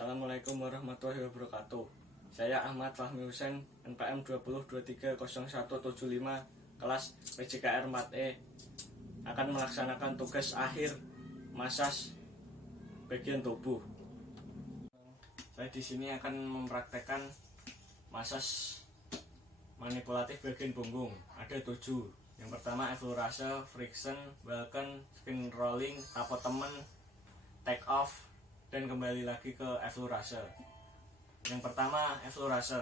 Assalamualaikum warahmatullahi wabarakatuh. Saya Ahmad Fahmi Husain, NPM 20230175, kelas PJKR 4E, akan melaksanakan tugas akhir masas bagian tubuh. Saya di sini akan mempraktekkan masas manipulatif bagian punggung. Ada 7. Yang pertama effleurase, friction, balken, spin rolling, tapo temen, take off, dan kembali lagi ke effleurase. Yang pertama effleurase.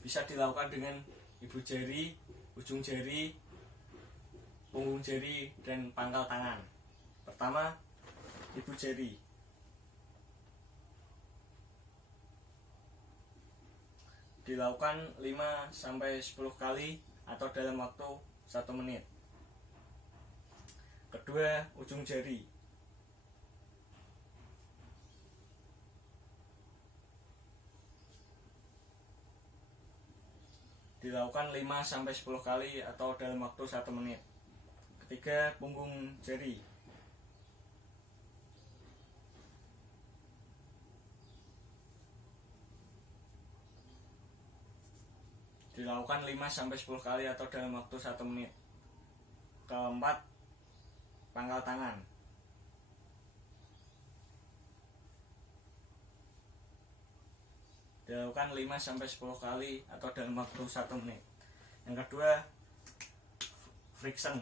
Bisa dilakukan dengan ibu jari, ujung jari, punggung jari, dan pangkal tangan. Pertama, ibu jari. Dilakukan 5-10 kali atau dalam waktu 1 menit. Kedua, ujung jari. Dilakukan 5-10 kali atau dalam waktu 1 menit. Ketiga, punggung jari. Dilakukan 5-10 kali atau dalam waktu 1 menit. Keempat, pangkal tangan. Dilakukan 5-10 kali atau dalam waktu 1 menit. Yang kedua, friction.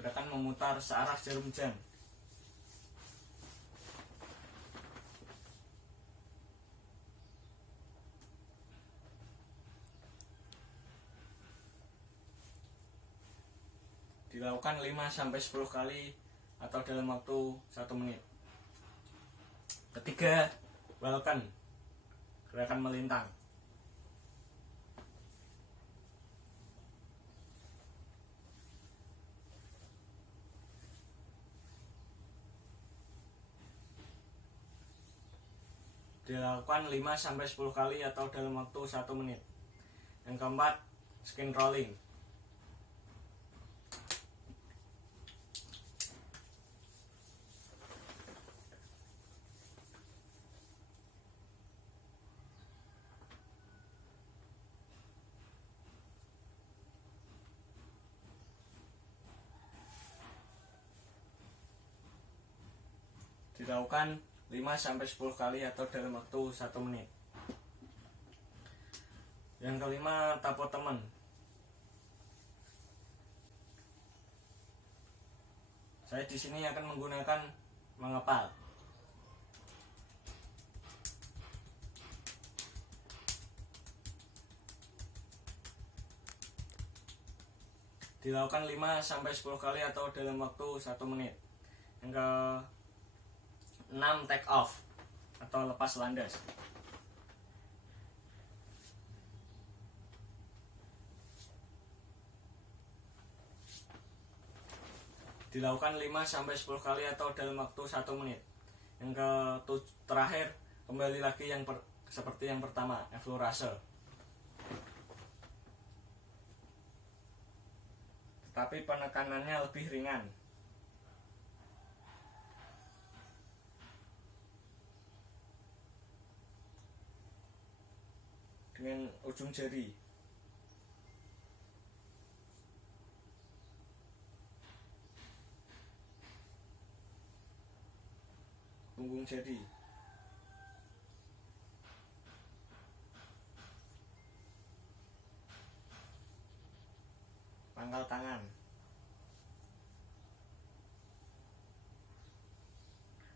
Gerakan memutar searah jarum jam. Dilakukan 5-10 kali atau dalam waktu 1 menit. Ketiga, balken. Gerakan melintang. Dilakukan 5-10 kali atau dalam waktu 1 menit. Yang keempat, skin rolling. Dilakukan 5-10 kali atau dalam waktu 1 menit. Yang kelima, tapo temen. Saya di sini akan menggunakan mengepal. Dilakukan 5-10 kali atau dalam waktu 1 menit. Yang ke 6, take off atau lepas landas. Dilakukan 5-10 kali atau dalam waktu 1 menit. Yang terakhir, kembali lagi seperti yang pertama, effleurase. Tetapi penekanannya lebih ringan. Dengan ujung jari. Punggung jari. Pangkal tangan.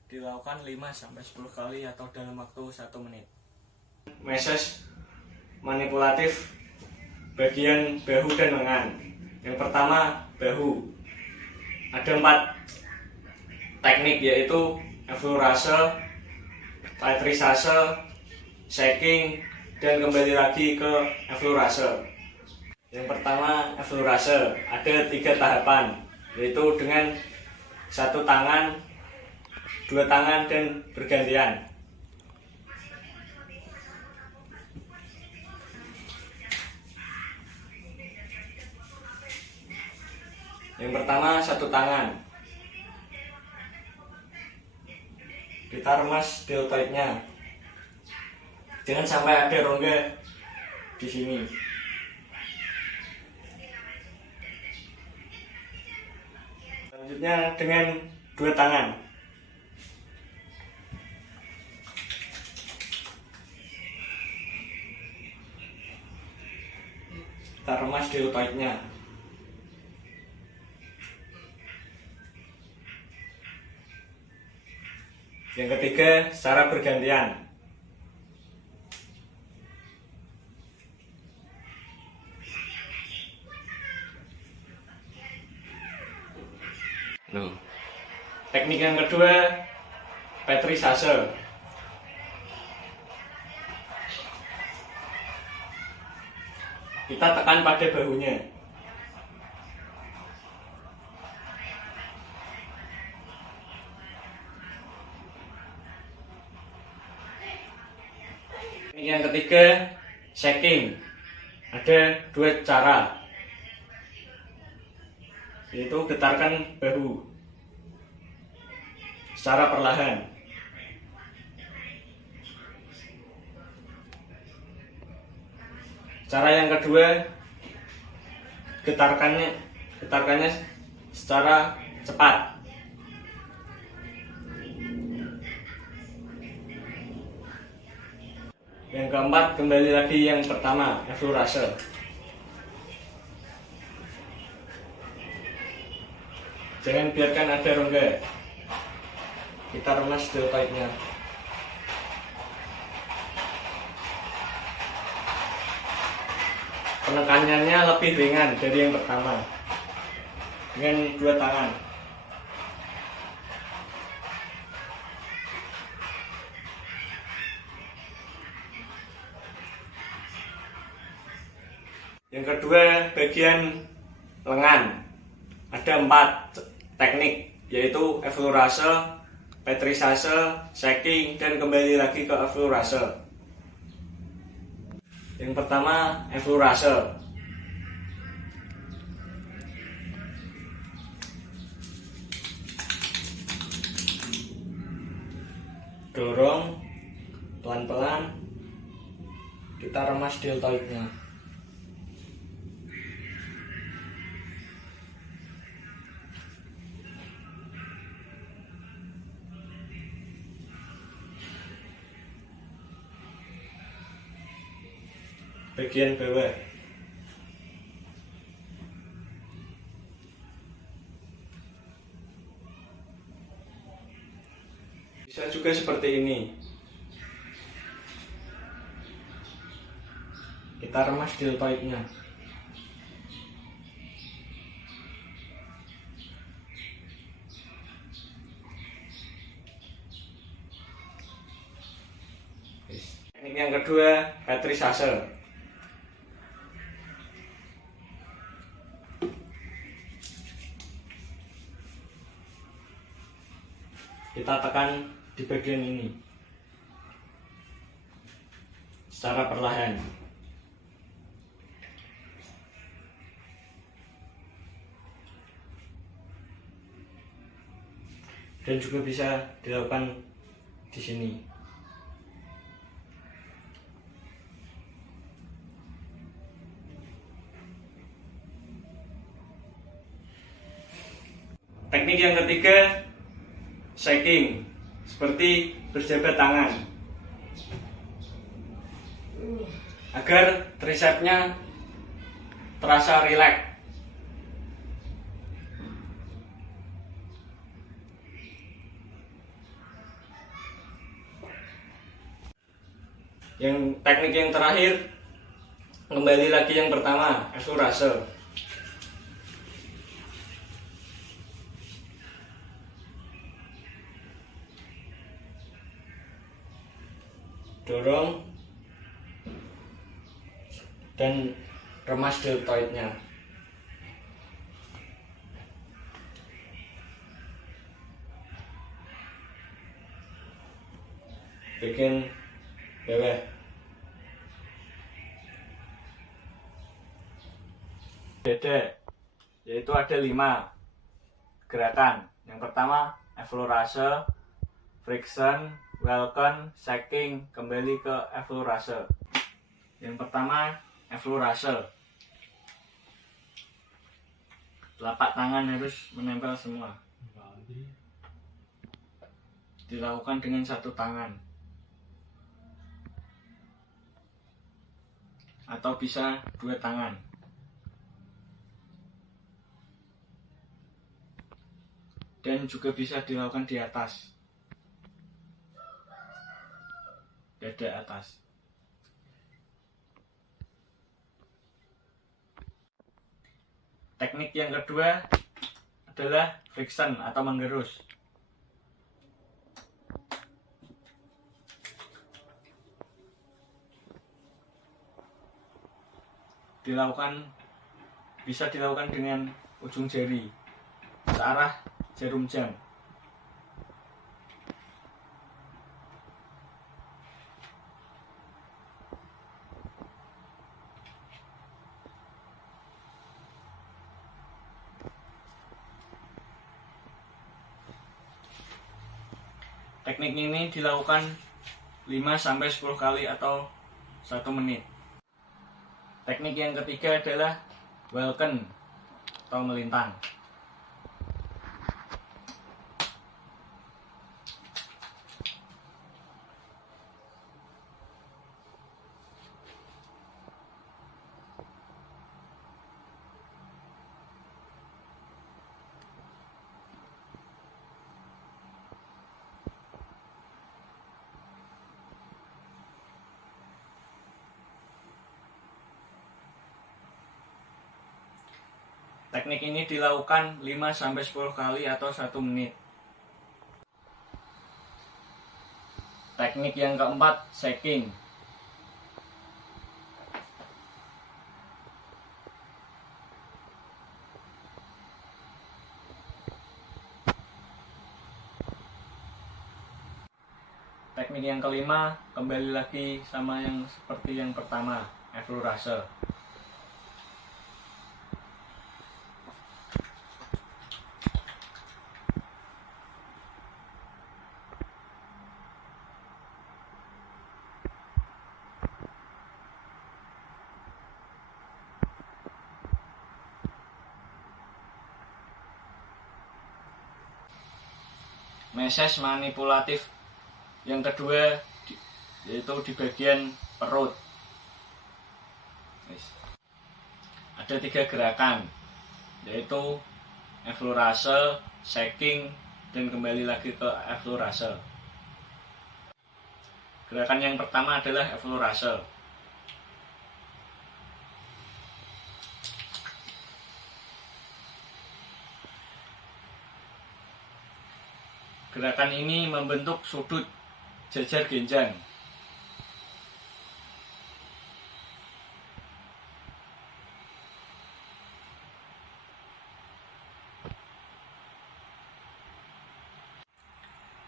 Dilakukan 5-10 kali atau dalam waktu 1 menit. Masas manipulatif bagian bahu dan lengan. Yang pertama, bahu. Ada 4 teknik, yaitu effleurase, vitrisase, shaking, dan kembali lagi ke effleurase. Yang pertama, effleurase. Ada 3 tahapan, yaitu dengan 1 tangan, 2 tangan, dan bergantian. Yang pertama, satu tangan kita remas deltoidnya, jangan sampai ada rongga di sini. Selanjutnya dengan dua tangan kita remas deltoidnya. Yang ketiga, secara bergantian. Teknik yang kedua, petrisase. Kita tekan pada bahunya. Teknik yang ketiga, shaking. Ada dua cara, yaitu getarkan bahu secara perlahan. Cara yang kedua, getarkannya secara cepat. Yang keempat, kembali lagi yang pertama, eflurase. Jangan biarkan ada rongga. Kita remas deltoidnya. Penekanannya lebih ringan dari yang pertama, dengan dua tangan. Yang kedua, bagian lengan. Ada 4 teknik, yaitu eflurase, petrisase, shaking, dan kembali lagi ke eflurase. Yang pertama, eflurase. Dorong pelan-pelan, kita remas deltoidnya. Bagian bawah. Bisa juga seperti ini. Kita remas deltoidnya. Teknik yang kedua, petrisase. Kita tekan di bagian ini secara perlahan. Dan juga bisa dilakukan di sini. Teknik yang ketiga, shaking, seperti berjabat tangan, agar tricepsnya terasa rileks. Yang teknik yang terakhir, kembali lagi yang pertama, eflurase. Dorong dan remas deltoidnya. Bagian bawah. Dada, yaitu ada 5. gerakan. Yang pertama eflorase, friction, welcome, shaking, kembali ke eflorase. Yang pertama eflorase. Telapak tangan harus menempel semua. Dilakukan dengan satu tangan. Atau bisa dua tangan. Dan juga bisa dilakukan di atas, dada atas. Teknik yang kedua adalah friction atau menggerus. Bisa dilakukan dengan ujung jari searah jarum jam. Teknik ini dilakukan 5-10 kali atau 1 menit. Teknik yang ketiga adalah welcome atau melintang. Teknik ini dilakukan 5-10 kali atau 1 menit. Teknik yang keempat, shaking. Teknik yang kelima, kembali lagi sama yang seperti yang pertama, eflorase. Meses manipulatif yang kedua yaitu di bagian perut. Ada 3 gerakan, yaitu eflorase, shaking, dan kembali lagi ke eflorase. Gerakan yang pertama adalah eflorase. Gerakan ini membentuk sudut jajar genjang.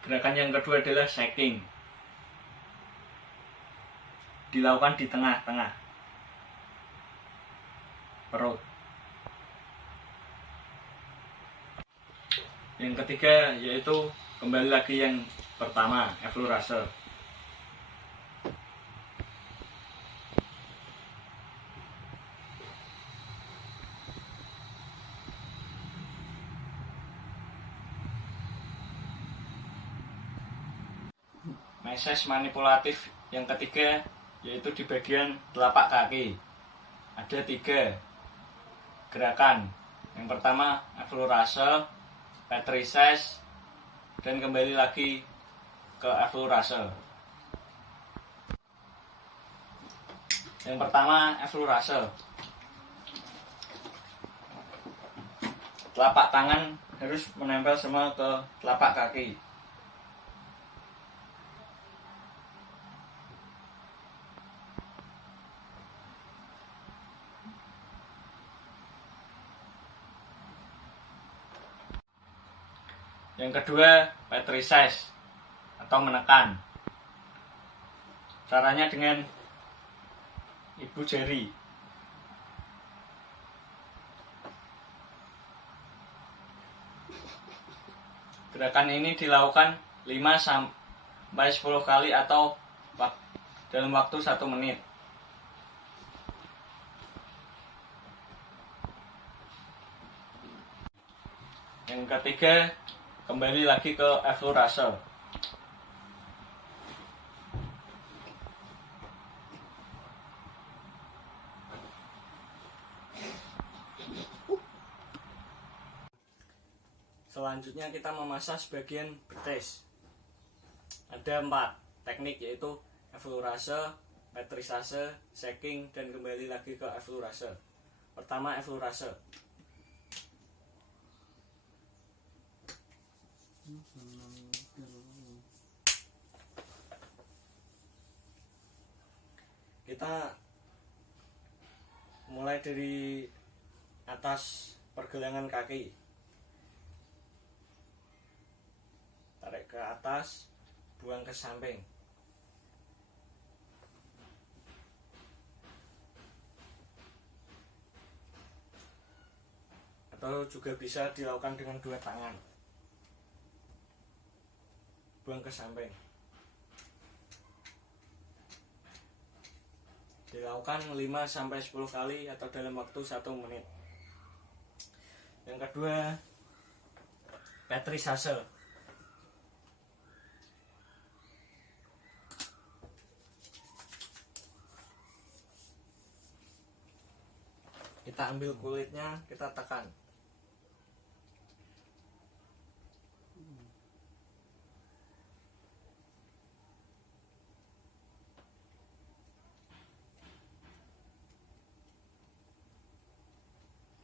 Gerakan yang kedua adalah shaking. Dilakukan di tengah-tengah perut. Yang ketiga yaitu kembali lagi yang pertama, eflorase. Meses manipulatif yang ketiga yaitu di bagian telapak kaki. Ada 3 gerakan. Yang pertama eflorase, petrises, dan kembali lagi ke eflorase. Yang pertama eflorase. Telapak tangan harus menempel semua ke telapak kaki. Yang kedua, petrises atau menekan. Caranya dengan ibu jari. Gerakan ini dilakukan 5 sampai 10 kali atau dalam waktu 1 menit. Yang ketiga, kembali lagi ke eflurase. Selanjutnya kita memasas bagian betis. Ada 4 teknik, yaitu eflurase, petrisase, shaking, dan kembali lagi ke eflurase. Pertama, eflurase. Kita mulai dari atas pergelangan kaki, tarik ke atas, buang ke samping. Atau juga bisa dilakukan dengan 2 tangan, buang ke samping. Dilakukan 5 sampai 10 kali atau dalam waktu 1 menit. Yang kedua, petrisase. Kita ambil kulitnya, kita tekan.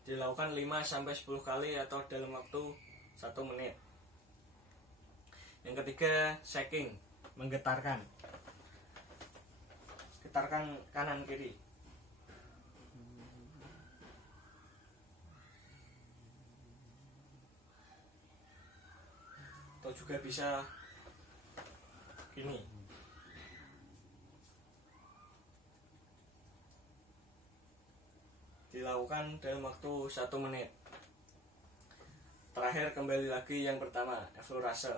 Dilakukan 5 sampai 10 kali atau dalam waktu 1 menit. Yang ketiga, shaking, menggetarkan. Getarkan kanan kiri. Atau juga bisa gini. Dilakukan dalam waktu 1 menit. Terakhir, kembali lagi yang pertama, eflurase,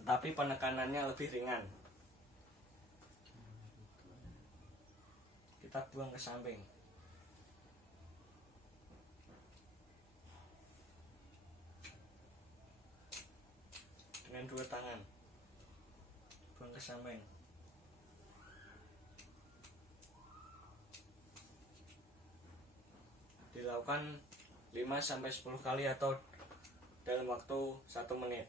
tetapi penekanannya lebih ringan. Kita buang ke samping. Dengan 2 tangan, buang ke samping. Dilakukan 5 sampai 10 kali atau dalam waktu 1 menit.